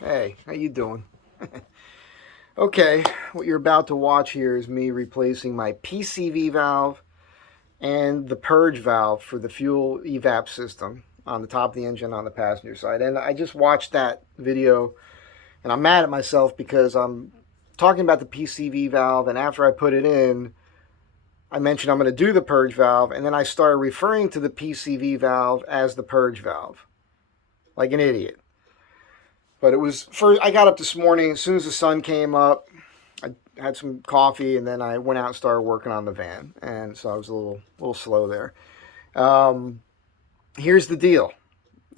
Hey, how you doing? Okay, what you're about to watch here is me replacing my PCV valve and the purge valve for the fuel evap system on the top of the engine on the passenger side. And I just watched that video and I'm mad at myself because I'm talking about the PCV valve, and after I put it in, I mentioned I'm going to do the purge valve, and then I started referring to the PCV valve as the purge valve like an idiot. But it was first. I got up this morning as soon as the sun came up. I had some coffee, and then I went out and started working on the van, and so I was a little slow there. Um, Here's the deal: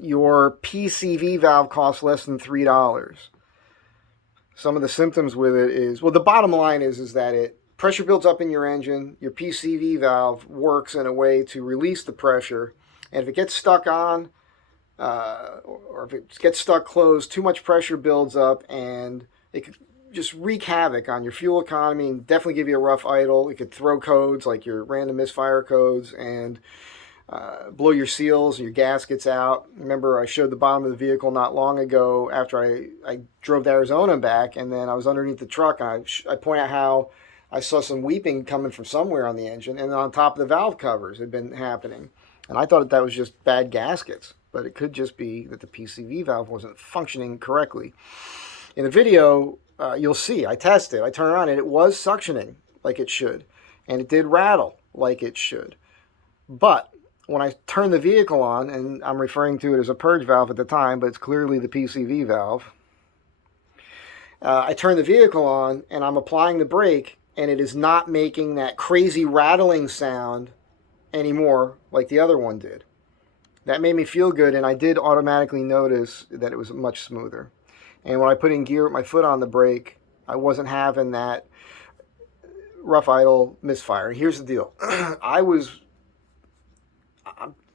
your PCV valve costs less than $3. Some of the symptoms with it is, well, the bottom line is that it pressure builds up in your engine. Your PCV valve works in a way to release the pressure, and if it gets stuck on, or if it gets stuck closed, too much pressure builds up, and it could just wreak havoc on your fuel economy and definitely give you a rough idle. It could throw codes like your random misfire codes and blow your seals and your gaskets out. Remember, I showed the bottom of the vehicle not long ago after I drove to Arizona and back, and then I was underneath the truck, and I point out how I saw some weeping coming from somewhere on the engine, and on top of the valve covers had been happening. And I thought that was just bad gaskets, but it could just be that the PCV valve wasn't functioning correctly. In the video, you'll see I tested. I turned around and it was suctioning like it should, and it did rattle like it should. But when I turned the vehicle on, and I'm referring to it as a purge valve at the time, but it's clearly the PCV valve. I turned the vehicle on and I'm applying the brake, and it is not making that crazy rattling sound anymore like the other one did. That made me feel good, and I did automatically notice that it was much smoother. And when I put in gear with my foot on the brake, I wasn't having that rough idle misfire. And here's the deal.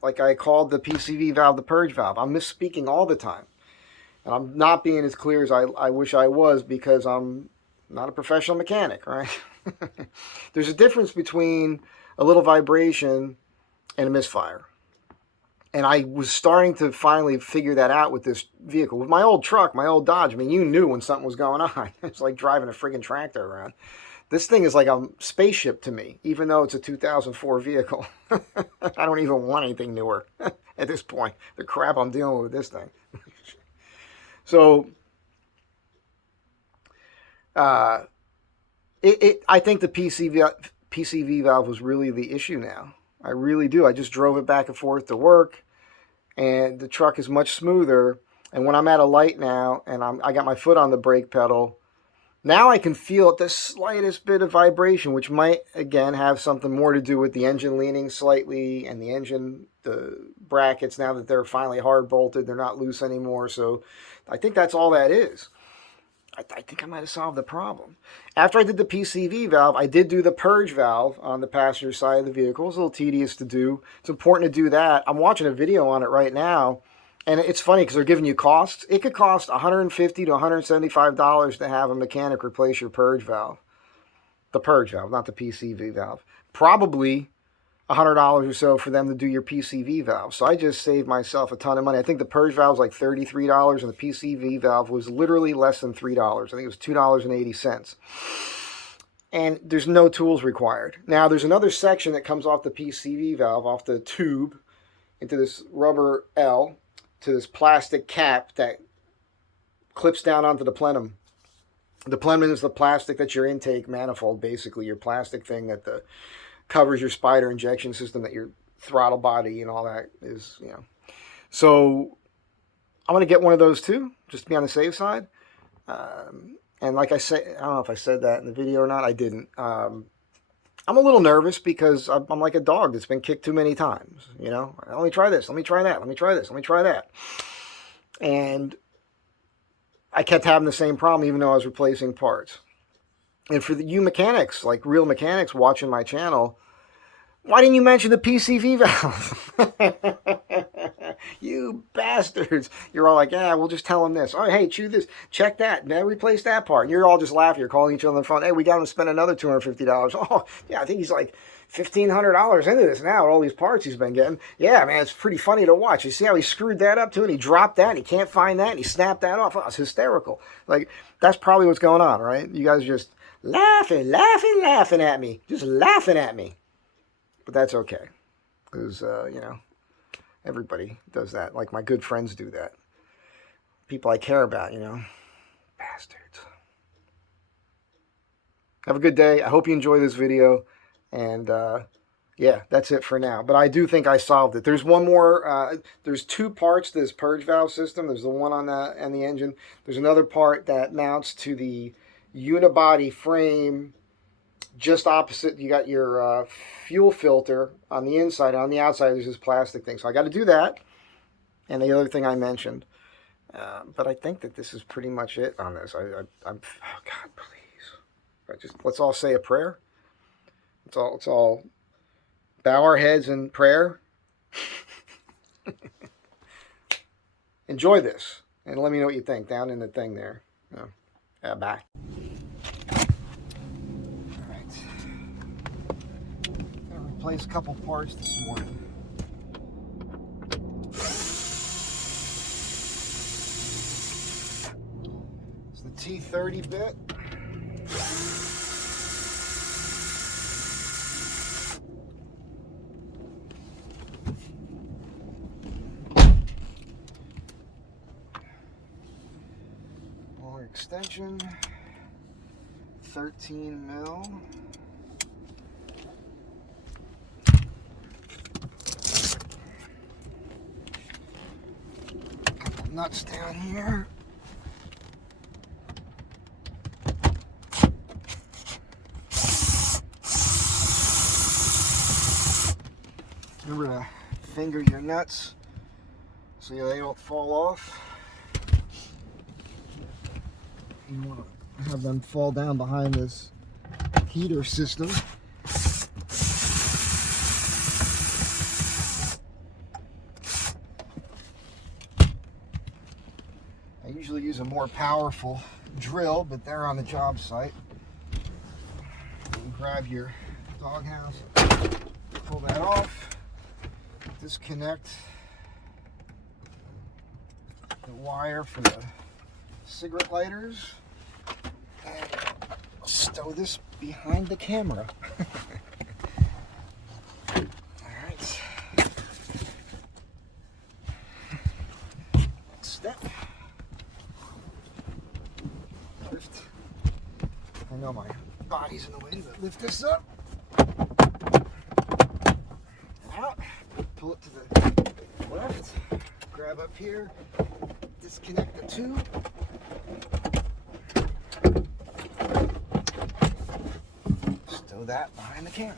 Like I called the PCV valve the purge valve. I'm misspeaking all the time. And I'm not being as clear as I wish I was because I'm not a professional mechanic, right? There's a difference between a little vibration and a misfire. And I was starting to finally figure that out with this vehicle. With my old truck, my old Dodge, I mean, you knew when something was going on. It's like driving a friggin' tractor around. This thing is like a spaceship to me, even though it's a 2004 vehicle. I don't even want anything newer at this point. The crap I'm dealing with this thing. So, I think the PCV valve was really the issue now. I really do. I just drove it back and forth to work, and the truck is much smoother. And when I'm at a light now, and I got my foot on the brake pedal, now I can feel the slightest bit of vibration, which might, again, have something more to do with the engine leaning slightly and the brackets, now that they're finally hard bolted, they're not loose anymore. So I think that's all that is. I think I might have solved the problem. After I did the PCV valve, I did do the purge valve on the passenger side of the vehicle. It was a little tedious to do. It's important to do that. I'm watching a video on it right now, and it's funny because they're giving you costs. It could cost $150 to $175 to have a mechanic replace your purge valve. The purge valve, not the PCV valve. Probably $100 or so for them to do your PCV valve. So I just saved myself a ton of money. I think the purge valve was like $33, and the PCV valve was literally less than $3. I think it was $2.80. And there's no tools required. Now, there's another section that comes off the PCV valve, off the tube, into this rubber L, to this plastic cap that clips down onto the plenum. The plenum is the plastic that's your intake manifold, basically, your plastic thing that covers your spider injection system, that your throttle body and all that is, So I'm going to get one of those too, just to be on the safe side. And like I said, I don't know if I said that in the video or not. I didn't. I'm a little nervous because I'm like a dog that's been kicked too many times. Let me try this. Let me try that. Let me try this. Let me try that. And I kept having the same problem even though I was replacing parts. And for you mechanics, like real mechanics watching my channel, Why didn't you mention the PCV valve? You bastards. You're all like, yeah, we'll just tell them this. Oh, hey, chew this. Check that. Now replace that part. And you're all just laughing. You're calling each other on the phone. Hey, we got him to spend another $250. Oh, yeah, I think he's like $1,500 into this now with all these parts he's been getting. Yeah, man, it's pretty funny to watch. You see how he screwed that up too, and he dropped that, and he can't find that, and he snapped that off. Oh, it's hysterical. Like, that's probably what's going on, right? You guys just laughing at me. Just laughing at me. But that's okay, because, you know, everybody does that. Like, my good friends do that. People I care about, you know. Bastards. Have a good day. I hope you enjoy this video. And, yeah, that's it for now. But I do think I solved it. There's one more. There's two parts to this purge valve system. There's the one on the engine. There's another part that mounts to the unibody frame. Just opposite, you got your fuel filter on the inside. On the outside, there's this plastic thing. So I got to do that. And the other thing I mentioned. But I think that this is pretty much it on this. I'm oh God, please. Let's all say a prayer. Let's all bow our heads in prayer. Enjoy this. And let me know what you think down in the thing there. Bye. Replace a couple parts this morning. It's the T30 bit. More extension. 13 mil. Nuts down here. Remember to finger your nuts so they don't fall off. You want to have them fall down behind this heater system. I usually use a more powerful drill, but they're on the job site. You grab your doghouse, pull that off, disconnect the wire for the cigarette lighters, and stow this behind the camera. Alright. Next step. Lift. I know my body's in the way, but lift this up. Out. Pull it to the left. Grab up here. Disconnect the tube. Stow that behind the camera.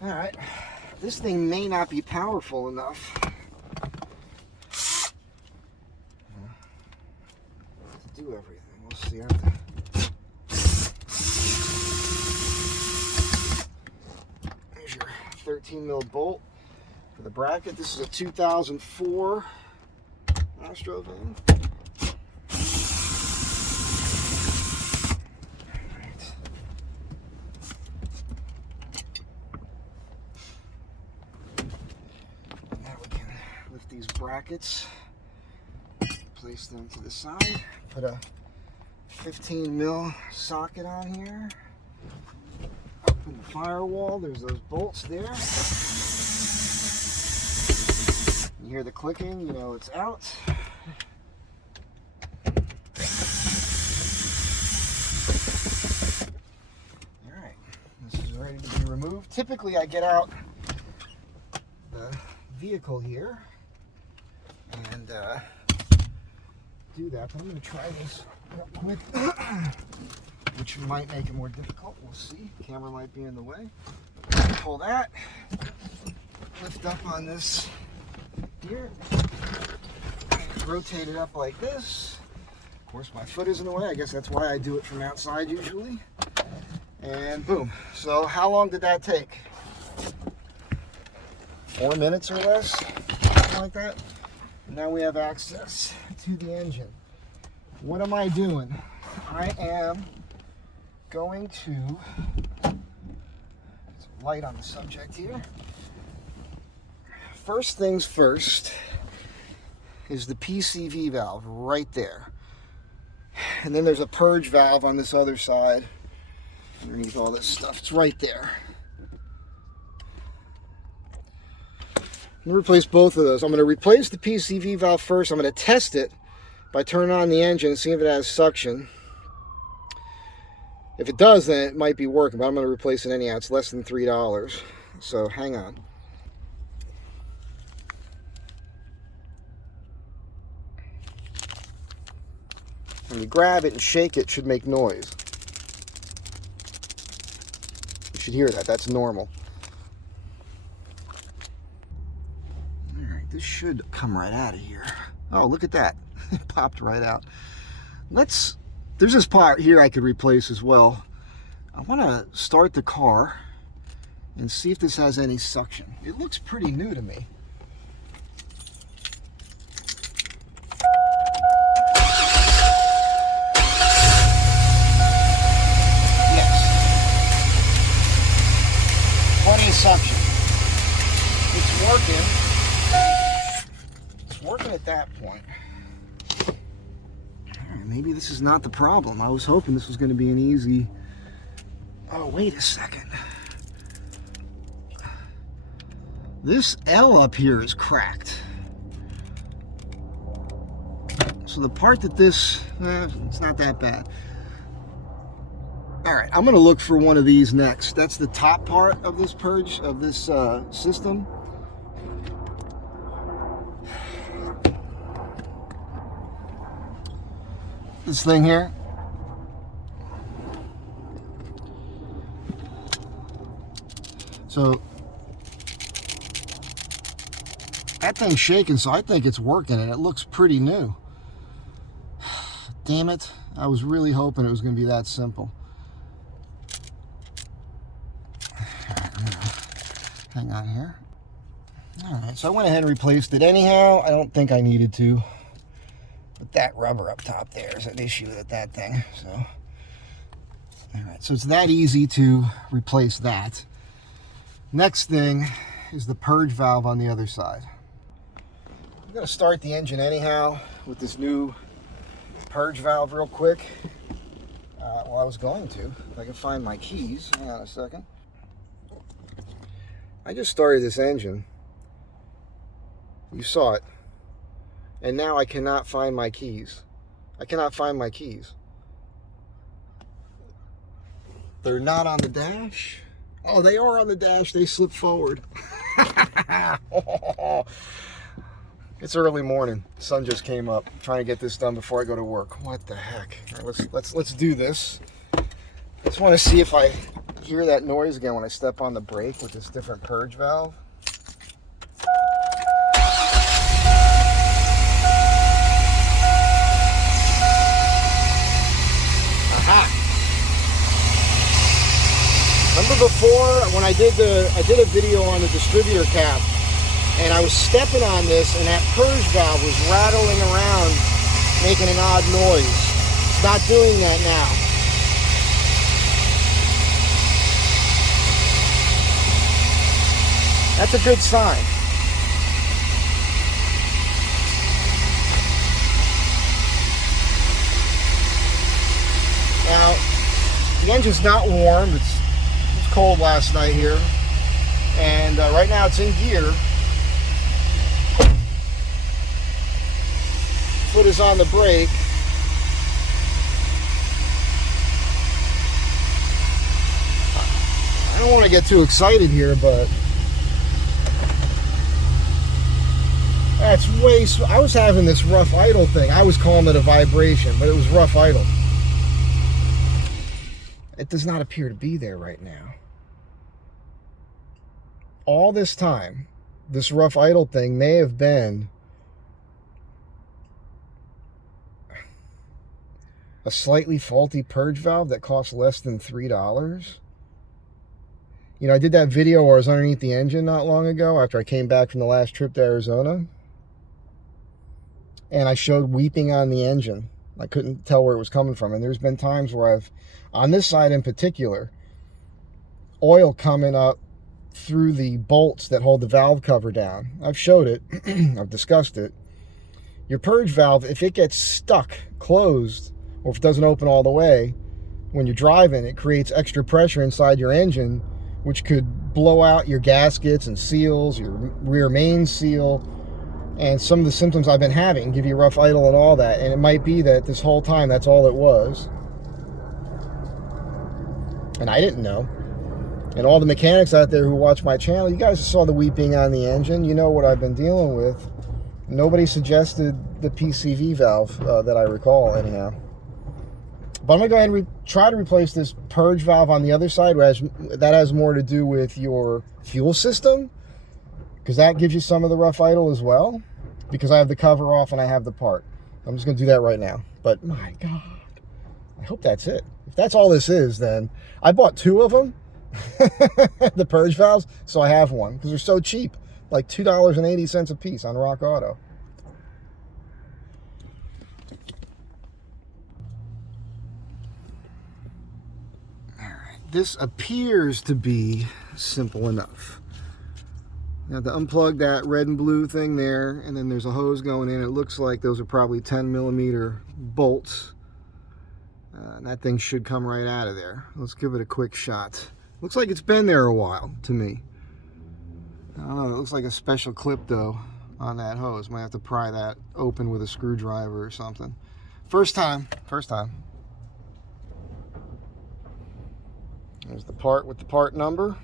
Alright. This thing may not be powerful enough to do everything. We'll see. There's your 13 mil bolt for the bracket. This is a 2004 Astro van. Now we can lift these brackets, place them to the side, put a 15 mil socket on here, open the firewall, there's those bolts there. You hear the clicking, you know it's out. Alright, this is ready to be removed. Typically I get out the vehicle here and do that, but I'm going to try this real quick, which might make it more difficult. We'll see. Camera might be in the way. Pull that, lift up on this here, rotate it up like this. Of course my foot is in the way. I guess that's why I do it from outside usually. And boom. So how long did that take? 4 minutes or less, something like that. And now we have access to the engine. What am I doing? I am going to, there's a light on the subject here. First things first is the PCV valve right there. And then there's a purge valve on this other side underneath all this stuff. It's right there. I'm going to replace both of those. I'm going to replace the PCV valve first. I'm going to test it by turning on the engine and seeing if it has suction. If it does, then it might be working, but I'm going to replace it anyhow. It's less than $3. So hang on. When you grab it and shake it, it should make noise. You should hear that. That's normal. Alright, this should come right out of here. Oh, look at that. It popped right out. There's this part here I could replace as well. I want to start the car and see if this has any suction. It looks pretty new to me. Suction. It's working. It's working at that point. Right, maybe this is not the problem. I was hoping this was going to be an easy... Oh, wait a second. This L up here is cracked. So the part that this... it's not that bad. All right, I'm going to look for one of these next. That's the top part of this purge, of this system. This thing here. So, that thing's shaking, so I think it's working, and it looks pretty new. Damn it. I was really hoping it was going to be that simple. Hang on here. Alright, so I went ahead and replaced it anyhow. I don't think I needed to. But that rubber up top there is an issue with that thing. So, alright, so it's that easy to replace that. Next thing is the purge valve on the other side. I'm going to start the engine anyhow with this new purge valve real quick. Well, I was going to. If I can find my keys. Hang on a second. I just started this engine. You saw it. And now I cannot find my keys. I cannot find my keys. They're not on the dash. Oh, they are on the dash. They slipped forward. It's early morning. The sun just came up. I'm trying to get this done before I go to work. What the heck? All right, let's do this. I just want to see if I hear that noise again when I step on the brake with this different purge valve. Aha! Remember before when I did a video on the distributor cap, and I was stepping on this, and that purge valve was rattling around, making an odd noise. It's not doing that now. That's a good sign. Now, the engine's not warm. It was cold last night here. And right now it's in gear. Foot is on the brake. I don't want to get too excited here, but that's way... I was having this rough idle thing. I was calling it a vibration, but it was rough idle. It does not appear to be there right now. All this time, this rough idle thing may have been A slightly faulty purge valve that costs less than $3. You know, I did that video where I was underneath the engine not long ago after I came back from the last trip to Arizona. And I showed weeping on the engine. I couldn't tell where it was coming from. And there's been times where I've, on this side in particular, oil coming up through the bolts that hold the valve cover down. I've showed it. I've discussed it. Your purge valve, if it gets stuck, closed, or if it doesn't open all the way, when you're driving, it creates extra pressure inside your engine, which could blow out your gaskets and seals, your rear main seal, and some of the symptoms I've been having, give you rough idle and all that. And it might be that this whole time, that's all it was. And I didn't know. And all the mechanics out there who watch my channel, you guys saw the weeping on the engine. You know what I've been dealing with. Nobody suggested the PCV valve that I recall, anyhow. But I'm going to go ahead and try to replace this purge valve on the other side. That has more to do with your fuel system, because that gives you some of the rough idle as well, because I have the cover off and I have the part. I'm just going to do that right now. But my God, I hope that's it. If that's all this is, then I bought 2 of them, the purge valves, so I have one, because they're so cheap, like $2.80 a piece on Rock Auto. This appears to be simple enough. You have to unplug that red and blue thing there, and then there's a hose going in. It looks like those are probably 10mm bolts. And that thing should come right out of there. Let's give it a quick shot. Looks like it's been there a while to me. I don't know, it looks like a special clip though on that hose. Might have to pry that open with a screwdriver or something. First time. There's the part with the part number.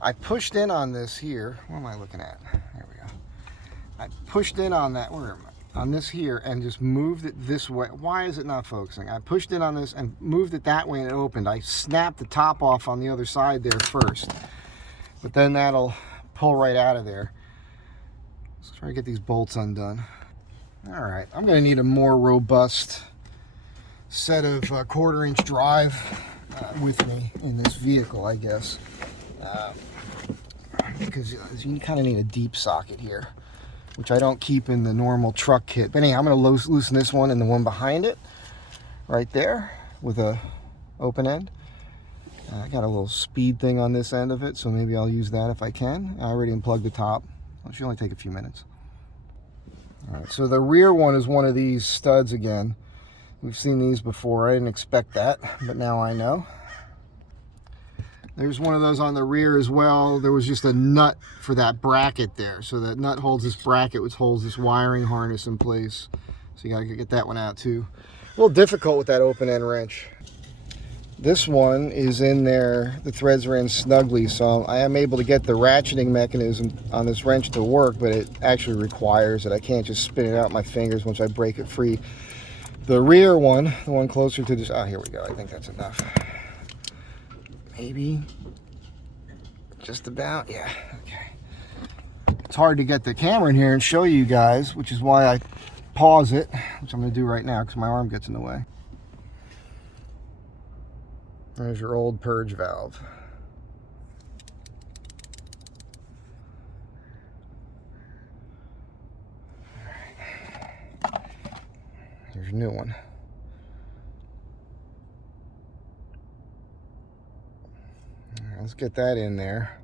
I pushed in on this here. What am I looking at? There we go. I pushed in on that, where am I? On this here, and just moved it this way. Why is it not focusing? I pushed in on this and moved it that way and it opened. I snapped the top off on the other side there first. But then that'll pull right out of there. Let's try to get these bolts undone. All right, I'm gonna need a more robust set of 1/4-inch drive with me in this vehicle, I guess. Because you kind of need a deep socket here, which I don't keep in the normal truck kit. But anyhow, I'm going to loosen this one and the one behind it right there with a open end. I got a little speed thing on this end of it, so maybe I'll use that if I can. I already unplugged the top. It should only take a few minutes. All right, so the rear one is one of these studs again. We've seen these before. I didn't expect that, but now I know. There's one of those on the rear as well. There was just a nut for that bracket there. So that nut holds this bracket, which holds this wiring harness in place. So you gotta get that one out too. A little difficult with that open end wrench. This one is in there, the threads are in snugly, so I am able to get the ratcheting mechanism on this wrench to work, but it actually requires it. I can't just spin it out with my fingers once I break it free. The rear one, the one closer to this, here we go. I think that's enough. Maybe. Just about, yeah, okay. It's hard to get the camera in here and show you guys, which is why I pause it, which I'm gonna do right now because my arm gets in the way. There's your old purge valve. Here's your new one. All right, let's get that in there.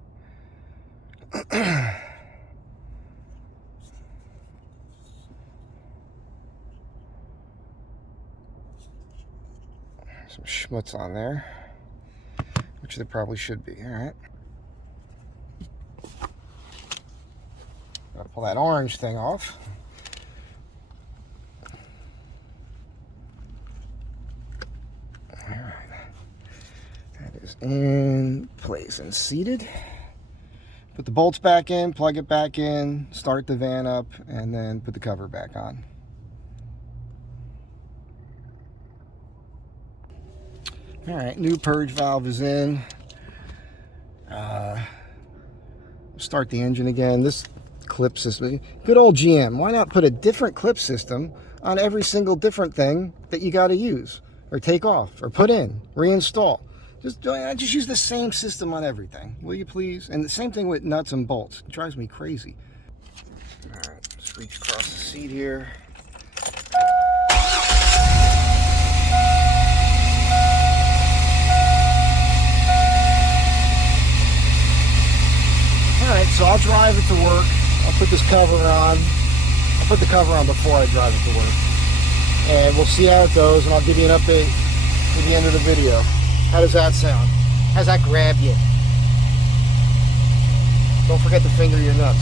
Some schmutz on there, which there probably should be. All right. Gotta pull that orange thing off. All right. That is in place and seated. Put the bolts back in, plug it back in, start the van up, and then put the cover back on. All right, new purge valve is in. Start the engine again. This clip system. Good old GM. Why not put a different clip system on every single different thing that you got to use or take off or put in, reinstall? Just use the same system on everything, will you please? And the same thing with nuts and bolts. It drives me crazy. All right, just reach across the seat here. Alright, so I'll drive it to work. I'll put this cover on. I'll put the cover on before I drive it to work. And we'll see how it goes, and I'll give you an update at the end of the video. How does that sound? How's that grab you? Don't forget to finger your nuts.